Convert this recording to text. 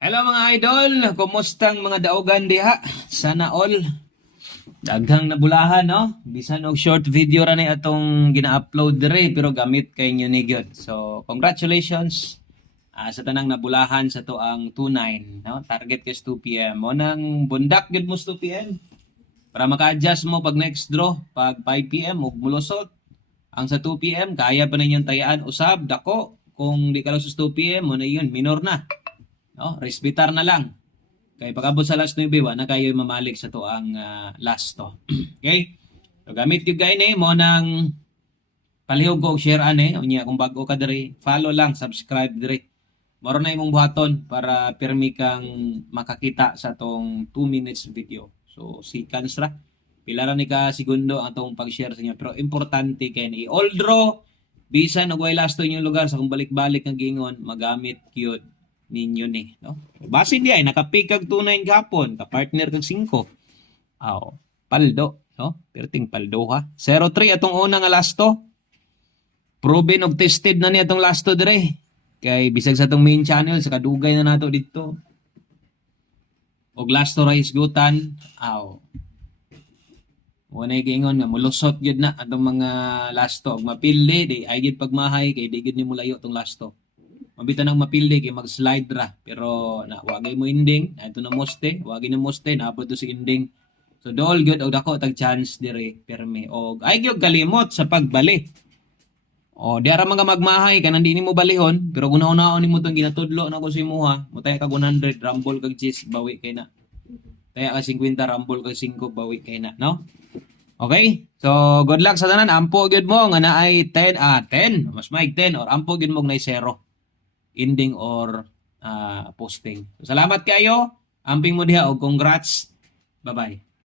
Hello mga idol, kumustang mga daugan diha? Sana all daghang nabulahan no. Bisan og short video ra ni atong gina-upload dire pero gamit kay inyo ni gyud. So congratulations sa tanang nabulahan sa to ang 29 no. Target is 2 PM. Mo nang bundak gyud mo 2 PM para maka-adjust mo pag next draw pag 5 PM ug mulusot. Ang sa 2 PM kaya pa ninyong tayaan usab dako. Kung di ka lang sa 2 PM mo na yun minor na. No, respetar na lang. Kay pag-abot sa last 9, na kayo mamalik sa to ang last to. Okay? So gamit yung guy ni mo nang palihog ko share ane unya kung bago ka diri, follow lang, subscribe diri. Moro na imong buhaton para pirmi kang makakita sa tong 2 minutes video. So seconds ra. Pila ra ni ka segundo ang atong pag-share sa inyo. Pero importante kay ni all draw bisan og way last to inyong lugar sa kung balik-balik nga gingon magamit gyud ninyo ni, no? Base di ay naka-pick kag 29 gapon, ka-partner kag 5. Aw, paldo, no? Perting paldo ha. 0-3 atong una nga lasto. Proven og tested na ni atong lasto dire. Kay bisag sa atong main channel sa kadugay na nato dito. Og lasto ra isgutan, aw. Wala gingon nga mulusot gyud na atong mga lasto og mapildi di ay gyud pagmahay kay di gyud ni mulayo tong lasto. Mabita nang mapildi kay mag-slide ra pero na wagay mo ending ito na moste wagay na moste naabot to sa ending so dol gyud og dako tag chance dire perme og ay gyud kalimot sa pagbali o di ara mga magmahay kanang di nimo balihon pero una-unaon nimo tong ginatudlo na ko sa imuha mutay kag 100 rumble kag 10 bawi kay na taya ka 50 rumble kag 5 bawi kay na no. Okay? So good luck sa tanan. Ampo gyud mo nga naay 10 mas maig 10 or ampo gyud mo nay 0 ending or posting. So, salamat kayo. Amping mo diha og congrats. Bye-bye.